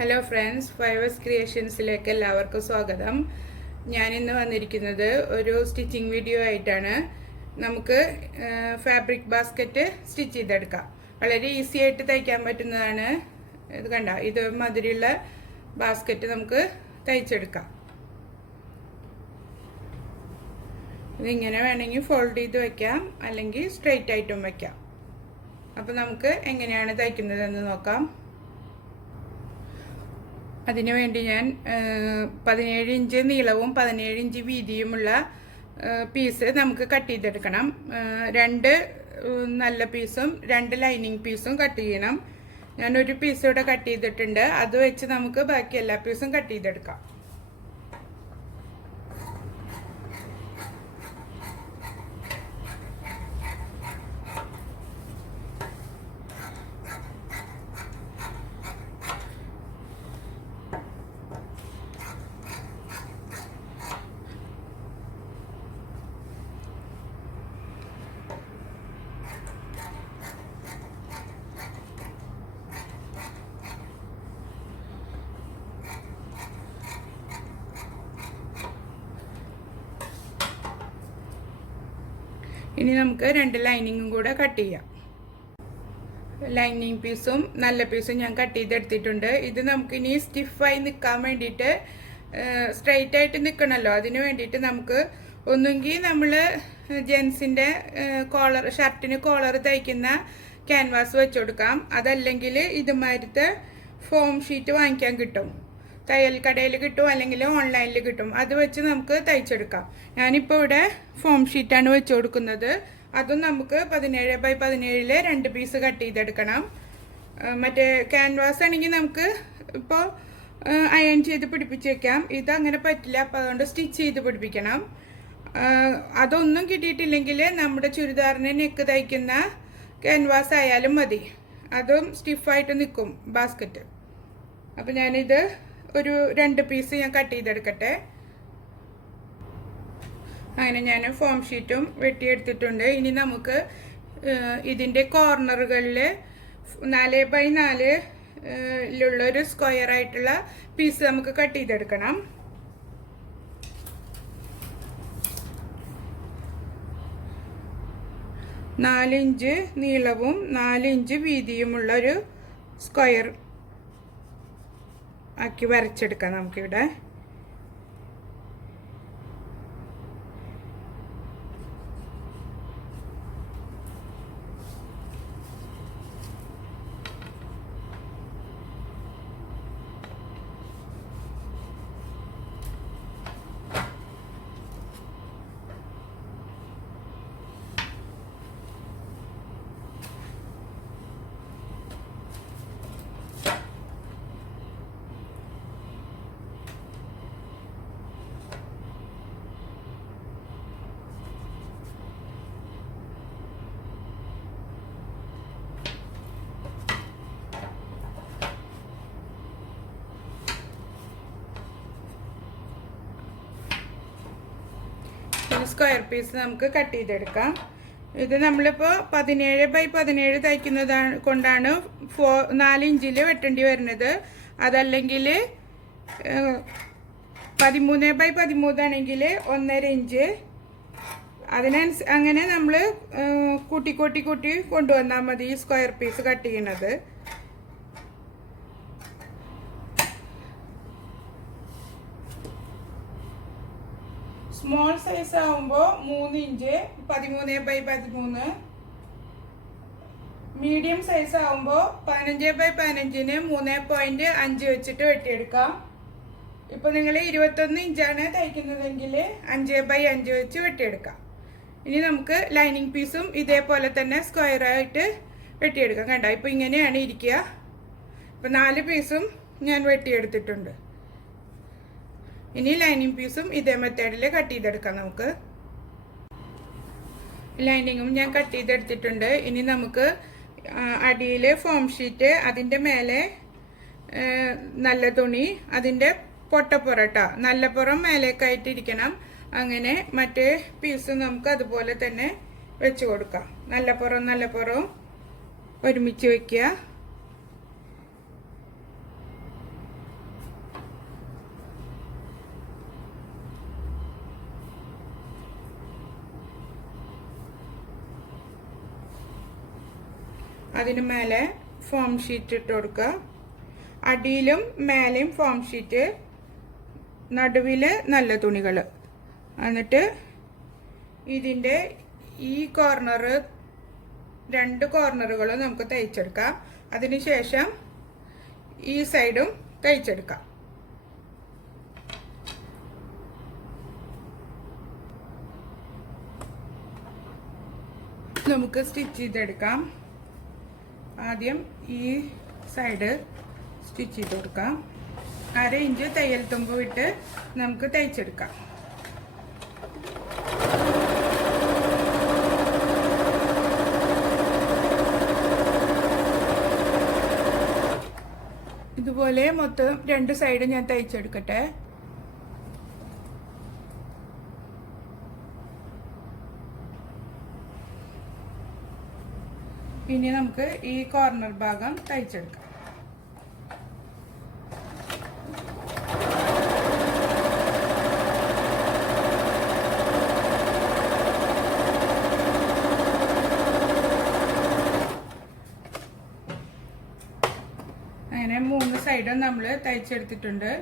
Hello friends, fivers ക്രിയേഷൻസിലേക്ക് എല്ലാവർക്കും സ്വാഗതം. ഞാനിന്ന് വന്നിരിക്കുന്നത് ഒരു സ്റ്റിച്ചിങ് വീഡിയോ ആയിട്ടാണ്. നമുക്ക് ഫാബ്രിക് ബാസ്ക്കറ്റ് സ്റ്റിച്ച് ചെയ്തെടുക്കാം. വളരെ ഈസി ആയിട്ട് തയ്ക്കാൻ പറ്റുന്നതാണ്. ഇത് കണ്ട, ഇത് മാതിരിയുള്ള ബാസ്ക്കറ്റ് നമുക്ക് തയ്ച്ചെടുക്കാം. ഇതിങ്ങനെ വേണമെങ്കിൽ ഫോൾഡ് ചെയ്ത് വയ്ക്കാം, അല്ലെങ്കിൽ സ്ട്രെയിറ്റ് ആയിട്ടും വയ്ക്കാം. അപ്പോൾ നമുക്ക് എങ്ങനെയാണ് തയ്ക്കുന്നതെന്ന് നോക്കാം. അതിനുവേണ്ടി ഞാൻ 17 ഇഞ്ച് നീളവും 17 ഇഞ്ച് വീതിയുമുള്ള പീസ് നമുക്ക് കട്ട് ചെയ്തെടുക്കണം. 2 നല്ല പീസും 2 ലൈനിങ് പീസും കട്ട് ചെയ്യണം. ഞാനൊരു പീസ് ഇവിടെ കട്ട് ചെയ്തിട്ടുണ്ട്. അത് വെച്ച് നമുക്ക് ബാക്കി എല്ലാ പീസും കട്ട് ചെയ്തെടുക്കാം. ഇനി നമുക്ക് 2 ലൈനിങ്ങും കൂടെ കട്ട് ചെയ്യാം. ലൈനിങ് പീസും നല്ല പീസും ഞാൻ കട്ട് ചെയ്തെടുത്തിട്ടുണ്ട്. ഇത് നമുക്കിനി സ്റ്റിഫായി നിൽക്കാൻ വേണ്ടിയിട്ട്, സ്ട്രെയിറ്റ് ആയിട്ട് നിൽക്കണമല്ലോ, അതിന് വേണ്ടിയിട്ട് നമുക്ക് ഒന്നുകിൽ നമ്മൾ ജെൻസിൻ്റെ ഷർട്ടിന് കോളർ തയ്ക്കുന്ന ക്യാൻവാസ് വെച്ച് കൊടുക്കാം. അതല്ലെങ്കിൽ ഇതുമാതിരത്തെ ഫോം ഷീറ്റ് വാങ്ങിക്കാൻ കിട്ടും. തയ്യൽ കടയിൽ കിട്ടും, അല്ലെങ്കിൽ ഓൺലൈനിൽ കിട്ടും. അത് വെച്ച് നമുക്ക് തയ്ച്ചെടുക്കാം. ഞാനിപ്പോൾ ഇവിടെ ഫോം ഷീറ്റാണ് വെച്ച് കൊടുക്കുന്നത്. അതും നമുക്ക് 17x17 2 പീസ് കട്ട് ചെയ്തെടുക്കണം. മറ്റേ ക്യാൻവാസ് ആണെങ്കിൽ നമുക്ക് ഇപ്പോൾ അയൺ ചെയ്ത് പിടിപ്പിച്ച് വെക്കാം. ഇതങ്ങനെ പറ്റില്ല, അപ്പോൾ അതുകൊണ്ട് സ്റ്റിച്ച് ചെയ്ത് പിടിപ്പിക്കണം. അതൊന്നും കിട്ടിയിട്ടില്ലെങ്കിൽ നമ്മുടെ ചുരിദാറിന് നെക്ക് തയ്ക്കുന്ന ക്യാൻവാസ് ആയാലും മതി. അതും സ്റ്റിഫായിട്ട് നിൽക്കും ബാസ്ക്കറ്റ്. അപ്പോൾ ഞാനിത് ഒരു 2 പീസ് ഞാൻ കട്ട് ചെയ്തെടുക്കട്ടെ. അങ്ങനെ ഞാൻ ഫോം ഷീറ്റും വെട്ടിയെടുത്തിട്ടുണ്ട്. ഇനി നമുക്ക് ഇതിൻ്റെ കോർണറുകളിൽ 4x4 ലുള്ളൊരു സ്ക്വയർ ആയിട്ടുള്ള പീസ് നമുക്ക് കട്ട് ചെയ്തെടുക്കണം. നാല് ഇഞ്ച് നീളവും 4 ഇഞ്ച് വീതിയുമുള്ളൊരു സ്ക്വയർ ആക്കി വരച്ചെടുക്കാം നമുക്കിവിടെ. സ്ക്വയർ പീസ് നമുക്ക് കട്ട് ചെയ്തെടുക്കാം. ഇത് നമ്മളിപ്പോൾ 17x17 തയ്ക്കുന്നതാണ് കൊണ്ടാണ് 4 ഇഞ്ചിൽ വെട്ടേണ്ടി വരുന്നത്. അതല്ലെങ്കിൽ 13x13 ആണെങ്കിൽ 1.5 ഇഞ്ച്. അങ്ങനെ നമ്മൾ കൂട്ടി കൊണ്ടുവന്നാൽ മതി ഈ സ്ക്വയർ പീസ് കട്ട് ചെയ്യണത്. സ്മോൾ സൈസ് ആവുമ്പോൾ 3 ഇഞ്ച് 13x13. മീഡിയം സൈസ് ആവുമ്പോൾ 15x15 3.5 വെച്ചിട്ട് വെട്ടിയെടുക്കാം. ഇപ്പോൾ നിങ്ങൾ 21 ഇഞ്ചാണ് തയ്ക്കുന്നതെങ്കിൽ 5x5 വെച്ച് വെട്ടിയെടുക്കാം. ഇനി നമുക്ക് ലൈനിങ് പീസും ഇതേപോലെ തന്നെ സ്ക്വയർ ആയിട്ട് വെട്ടിയെടുക്കാം. കണ്ടോ, ഇപ്പോൾ ഇങ്ങനെയാണ് ഇരിക്കുക. ഇപ്പോൾ 4 പീസും ഞാൻ വെട്ടിയെടുത്തിട്ടുണ്ട്. ഇനി ലൈനിങ് പീസും ഇതേ മെത്തേഡിൽ കട്ട് ചെയ്തെടുക്കാം നമുക്ക്. ലൈനിങ്ങും ഞാൻ കട്ട് ചെയ്തെടുത്തിട്ടുണ്ട്. ഇനി നമുക്ക് അടിയിൽ ഫോം ഷീറ്റ്, അതിൻ്റെ മേലെ നല്ല തുണി, അതിൻ്റെ പൊട്ടപ്പുറട്ട നല്ല പുറം മേലേക്കായിട്ടിരിക്കണം. അങ്ങനെ മറ്റേ പീസ് നമുക്ക് അതുപോലെ തന്നെ വെച്ച് കൊടുക്കാം. നല്ല പുറം ഒരുമിച്ച് വയ്ക്കുക. അതിന് മേലെ ഫോം ഷീറ്റ് ഇട്ട് കൊടുക്കുക. അടിയിലും മേലെയും ഫോം ഷീറ്റ്, നടുവിൽ നല്ല തുണികൾ. എന്നിട്ട് ഇതിൻ്റെ ഈ രണ്ട് കോർണറുകളും നമുക്ക് തയ്ച്ചെടുക്കാം. അതിനുശേഷം ഈ സൈഡും തയ്ച്ചെടുക്കാം. നമുക്ക് സ്റ്റിച്ച് ചെയ്തെടുക്കാം. ആദ്യം ഈ സൈഡ് സ്റ്റിച്ച് ചെയ്ത് കൊടുക്കാം. 1/2 ഇഞ്ച് തയ്യൽ തുമ്പ് വിട്ട് നമുക്ക് തയ്ച്ചെടുക്കാം. ഇതുപോലെ മൊത്തം 2 സൈഡ് ഞാൻ തയ്ച്ചെടുക്കട്ടെ. ഇനി നമുക്ക് ഈ കോർണർ ഭാഗം തയ്ച്ചെടുക്കാം. അങ്ങനെ 3 സൈഡും നമ്മൾ തയ്ച്ചെടുത്തിട്ടുണ്ട്.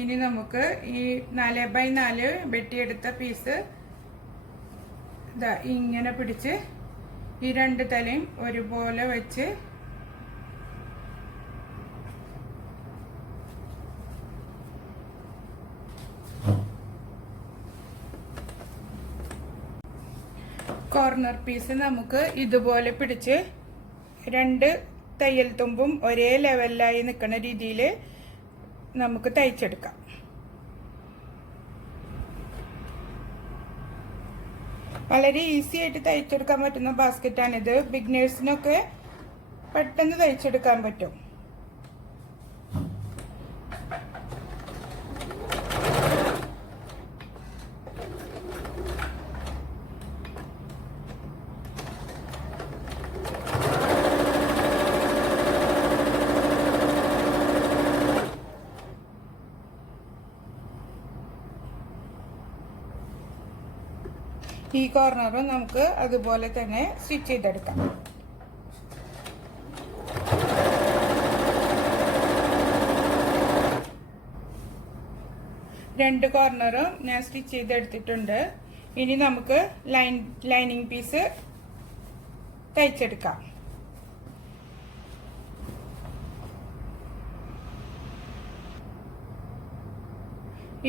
ഇനി നമുക്ക് ഈ 4x4 വെട്ടിയെടുത്ത പീസ് ഇതാ ഇങ്ങനെ പിടിച്ച് ഈ 2 തലയും ഒരുപോലെ വെച്ച് കോർണർ പീസ് നമുക്ക് ഇതുപോലെ പിടിച്ച് 2 തയ്യൽ തുമ്പും ഒരേ ലെവലിലായി നിൽക്കുന്ന രീതിയിൽ നമുക്ക് തയ്ച്ചെടുക്കാം. വളരെ ഈസി ആയിട്ട് തയ്ച്ചെടുക്കാൻ പറ്റുന്ന ബാസ്ക്കറ്റാണിത്. ബിഗിനേഴ്സിനൊക്കെ പെട്ടെന്ന് തയ്ച്ചെടുക്കാൻ പറ്റും. ഈ കോർണറും നമുക്ക് അതുപോലെ തന്നെ സ്റ്റിച്ച് ചെയ്തെടുക്കാം. രണ്ട് കോർണറും ഞാൻ സ്റ്റിച്ച് ചെയ്തെടുത്തിട്ടുണ്ട്. ഇനി നമുക്ക് ലൈനിങ് പീസ് തയ്ച്ചെടുക്കാം.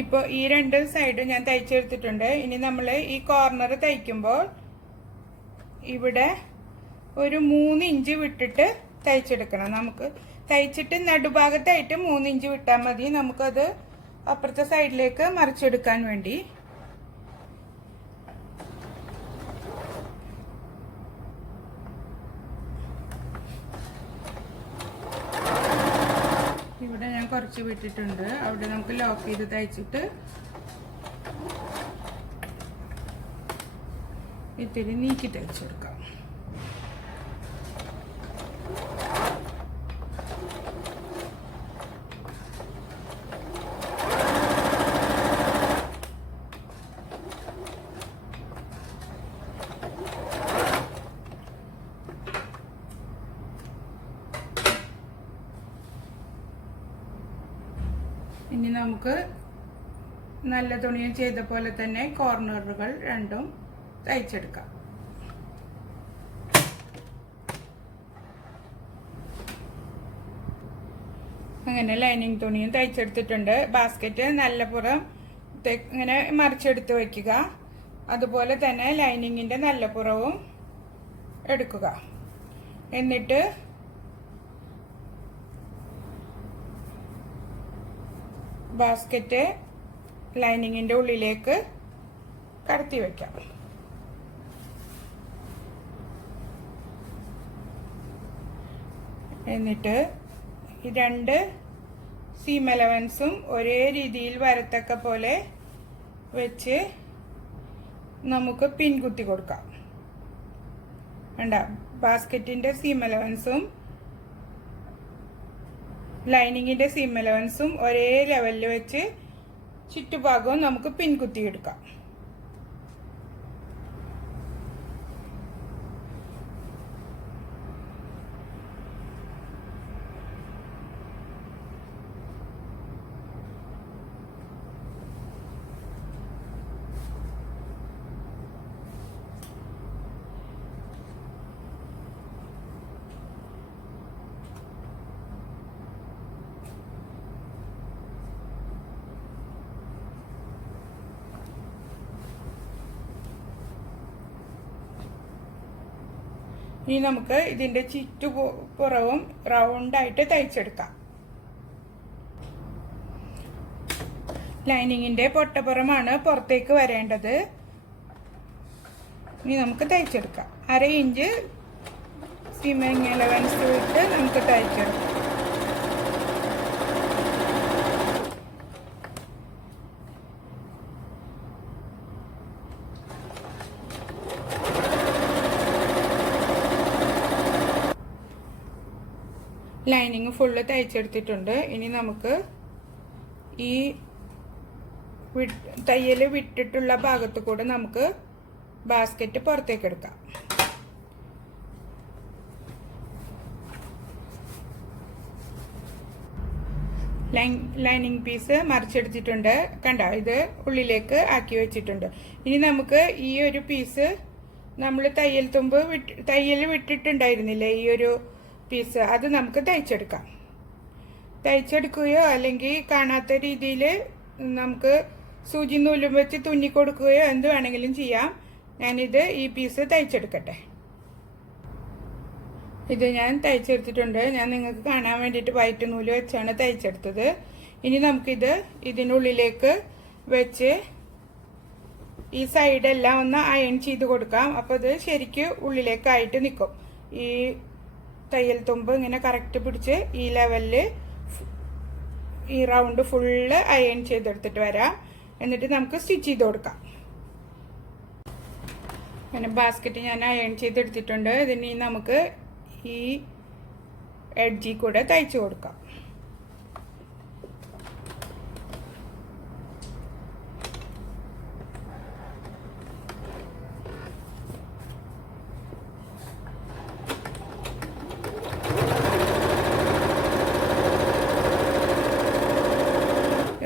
ഇപ്പോൾ ഈ 2 സൈഡും ഞാൻ തയ്ച്ചെടുത്തിട്ടുണ്ട്. ഇനി നമ്മൾ ഈ കോർണർ തയ്ക്കുമ്പോൾ ഇവിടെ ഒരു 3 ഇഞ്ച് വിട്ടിട്ട് തയ്ച്ചെടുക്കണം. നമുക്ക് തയ്ച്ചിട്ട് നടുഭാഗത്തായിട്ട് 3 ഇഞ്ച് വിട്ടാൽ മതി. നമുക്കത് അപ്പുറത്തെ സൈഡിലേക്ക് മറിച്ചെടുക്കാൻ വേണ്ടി. ഇവിടെ ഞാൻ കുറച്ച് വിട്ടിട്ടുണ്ട്. അവിടെ നമുക്ക് ലോക്ക് ചെയ്ത് തയ്ച്ചിട്ട് ഇത്തിരി നീക്കി തയ്ച്ചെടുക്കാം. ഇനി നമുക്ക് നല്ല തുണിയിൽ ചെയ്ത പോലെ തന്നെ കോർണറുകൾ രണ്ടും തയ്ച്ചെടുക്കാം. അങ്ങനെ ലൈനിങ് തുണിയും തയ്ച്ചെടുത്തിട്ടുണ്ട്. ബാസ്ക്കറ്റ് നല്ല പുറം ഇങ്ങനെ മറിച്ചെടുത്ത് വയ്ക്കുക. അതുപോലെ തന്നെ ലൈനിങ്ങിന്റെ നല്ല പുറവും എടുക്കുക. എന്നിട്ട് ബാസ്ക്കറ്റ് ലൈനിങ്ങിന്റെ ഉള്ളിലേക്ക് കടത്തി വെക്കാം. എന്നിട്ട് ഈ 2 സീം അലവൻസും ഒരേ രീതിയിൽ വരത്തക്ക പോലെ വെച്ച് നമുക്ക് പിൻ കുത്തി കൊടുക്കാം. വേണ്ട, ബാസ്ക്കറ്റിന്റെ സീം അലവൻസും ലൈനിങ്ങിന്റെ സീം അലവൻസും ഒരേ ലെവലിൽ വെച്ച് ചുറ്റുഭാഗവും നമുക്ക് പിൻ കുത്തിയെടുക്കാം. ഇനി നമുക്ക് ഇതിൻ്റെ ചുറ്റുപുറവും റൗണ്ടായിട്ട് തയ്ച്ചെടുക്കാം. ലൈനിങ്ങിൻ്റെ പൊട്ടപ്പുറമാണ് പുറത്തേക്ക് വരേണ്ടത്. ഇനി നമുക്ക് തയ്ച്ചെടുക്കാം. 1/2 ഇഞ്ച് സീമിങ് അലവൻസ് ഇട്ട് നമുക്ക് തയ്ച്ചെടുക്കാം. Lining full തയ്ച്ചെടുത്തിട്ടുണ്ട്. ഇനി നമുക്ക് ഈ തയ്യൽ വിട്ടിട്ടുള്ള ഭാഗത്ത് കൂടെ നമുക്ക് ബാസ്ക്കറ്റ് പുറത്തേക്ക് എടുക്കാം. ലൈനിങ് പീസ് മറിച്ചെടുത്തിട്ടുണ്ട്. കണ്ടോ, ഇത് ഉള്ളിലേക്ക് ആക്കി വെച്ചിട്ടുണ്ട്. ഇനി നമുക്ക് ഈ ഒരു പീസ് നമ്മൾ തയ്യൽ വിട്ടിട്ടുണ്ടായിരുന്നില്ലേ, ഈ ഒരു പീസ്, അത് നമുക്ക് തയ്ച്ചെടുക്കുകയോ അല്ലെങ്കിൽ കാണാത്ത രീതിയിൽ നമുക്ക് സൂചി നൂലും വെച്ച് തുന്നി കൊടുക്കുകയോ എന്ത് വേണമെങ്കിലും ചെയ്യാം. ഞാനിത് ഈ പീസ് തയ്ച്ചെടുക്കട്ടെ. ഇത് ഞാൻ തയ്ച്ചെടുത്തിട്ടുണ്ട്. ഞാൻ നിങ്ങൾക്ക് കാണാൻ വേണ്ടിയിട്ട് വൈറ്റ് നൂല് വെച്ചാണ് തയ്ച്ചെടുത്തത്. ഇനി നമുക്കിത് ഇതിനുള്ളിലേക്ക് വെച്ച് ഈ സൈഡെല്ലാം ഒന്ന് അയൺ ചെയ്ത് കൊടുക്കാം. അപ്പോൾ ഇത് ശരിക്കും ഉള്ളിലേക്കായിട്ട് നിൽക്കും. ഈ തയ്യൽ തുമ്പ് ഇങ്ങനെ കറക്റ്റ് പിടിച്ച് ഈ ലെവലിൽ ഈ റൗണ്ട് ഫുള്ള് അയൺ ചെയ്തെടുത്തിട്ട് വരാം. എന്നിട്ട് നമുക്ക് സ്റ്റിച്ച് ചെയ്ത് കൊടുക്കാം. അങ്ങനെ ബാസ്ക്കറ്റ് ഞാൻ അയൺ ചെയ്തെടുത്തിട്ടുണ്ട്. ഇതിന് നമുക്ക് ഈ എഡ്ജിൽ കൂടെ തയ്ച്ചു കൊടുക്കാം.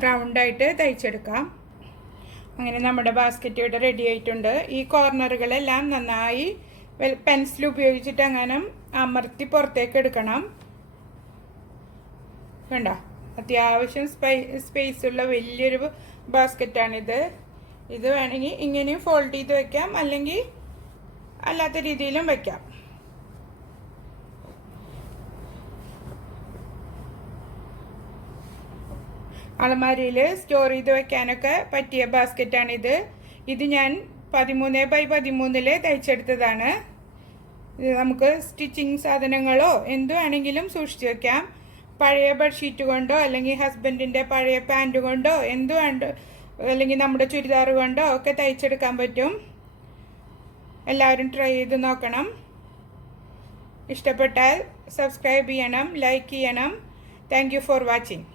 റൗണ്ടായിട്ട് തയ്ച്ചെടുക്കാം. അങ്ങനെ നമ്മുടെ ബാസ്ക്കറ്റ് ഇവിടെ റെഡി ആയിട്ടുണ്ട്. ഈ കോർണറുകളെല്ലാം നന്നായി പെൻസിൽ ഉപയോഗിച്ചിട്ട് അങ്ങനെ അമർത്തി പുറത്തേക്ക് എടുക്കണം. വേണ്ട, അത്യാവശ്യം സ്പേസ് ഉള്ള വലിയൊരു ബാസ്ക്കറ്റാണിത്. ഇത് വേണമെങ്കിൽ ഇങ്ങനെയും ഫോൾഡ് ചെയ്ത് വെക്കാം, അല്ലെങ്കിൽ അല്ലാത്ത രീതിയിലും വെക്കാം. അലമാരിയിൽ സ്റ്റോർ ചെയ്ത് വെക്കാനൊക്കെ പറ്റിയ ബാസ്ക്കറ്റാണിത്. ഇത് ഞാൻ 13x13 തയ്ച്ചെടുത്തതാണ്. ഇത് നമുക്ക് സ്റ്റിച്ചിങ് സാധനങ്ങളോ എന്ത് വേണമെങ്കിലും സൂക്ഷിച്ച് വെക്കാം. പഴയ ബെഡ്ഷീറ്റ് കൊണ്ടോ അല്ലെങ്കിൽ ഹസ്ബൻഡിൻ്റെ പഴയ പാൻറ് കൊണ്ടോ എന്ത് വേണ്ടോ, അല്ലെങ്കിൽ നമ്മുടെ ചുരിദാർ കൊണ്ടോ ഒക്കെ തയ്ച്ചെടുക്കാൻ പറ്റും. എല്ലാവരും ട്രൈ ചെയ്ത് നോക്കണം. ഇഷ്ടപ്പെട്ടാൽ സബ്സ്ക്രൈബ് ചെയ്യണം, ലൈക്ക് ചെയ്യണം. Thank you for watching.